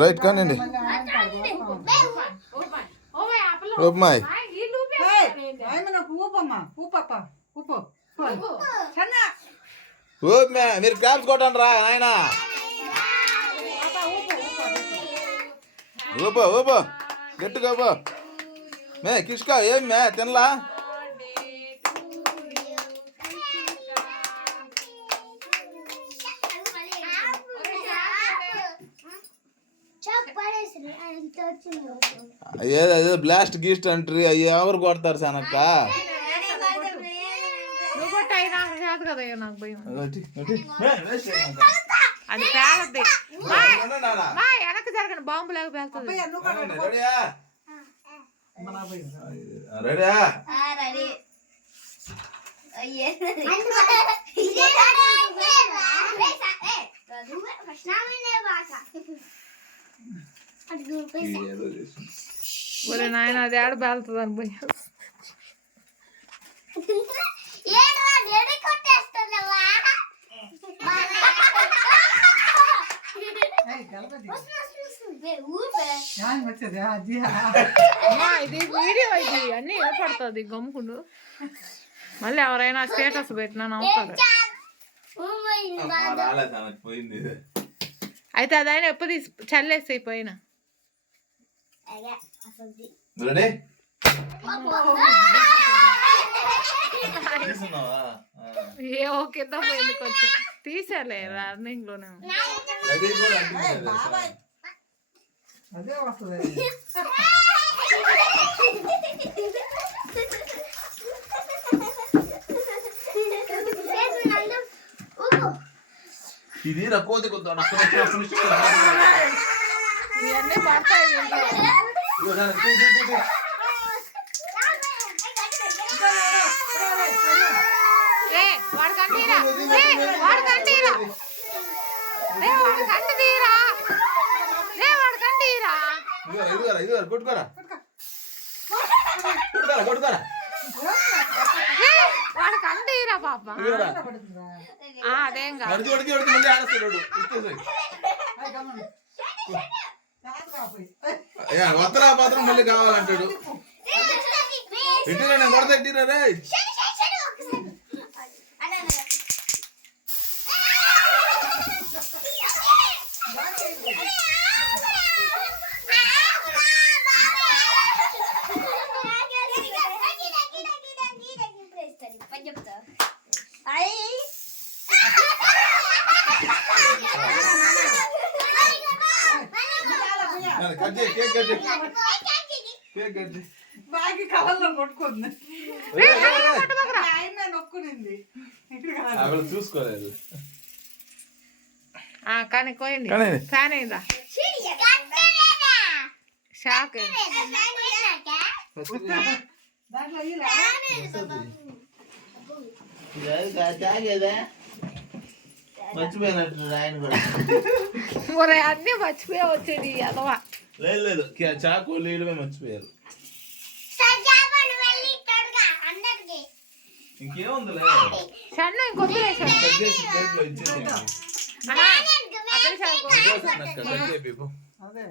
right కానండి ఓపమాయ్ ఓపమే మీరు claps కొట్టండి రా నాయన ఓపో ఓపో గట్టిగా ఓపో మే కిష్క ఏం మే తినలా ఏదో బ్లాస్ట్ గీస్ట్ అంటారు అవి ఎవరు కొడతారు సనక్క అది పేలద్ది వెనక్కి జరగండి బాంబు లేక పేలుతుంది ఒరే నాయన అది ఆడ పేలుతుంది అని పోయి ఇది వీడియో ఇది అన్ని ఏర్పడుతుంది గమ్ముకుండు మళ్ళీ ఎవరైనా స్టేటస్ పెట్టినా నవ్వుతారు అయితే అదైనా ఎప్పుడు చల్లేస్తాయి పైన ఏవో కింద పోయింది కొంచెం తీసేలే రన్నింగ్ లోనే ఇది రకోది ఇవన్నీ పడతాయి కొట్టుకోరా వాడు కంటీరా పాప అదేం కాదు వత్తరా పాత్రం మళ్ళీ కావాలంటాడు ఇట్టిరా నేను కొడతా ఇట్టిరా రే చూసుకోలేదు కానీ కోయండి ఫ్యాన్ అయిందా షాక్ మరి అన్నీ మర్చిపోయా వచ్చేది అదవా లేదు చాకు నీళ్ళమే మర్చిపోయారు ఇంకేముంది సన్న ఇంకొద్దు అదే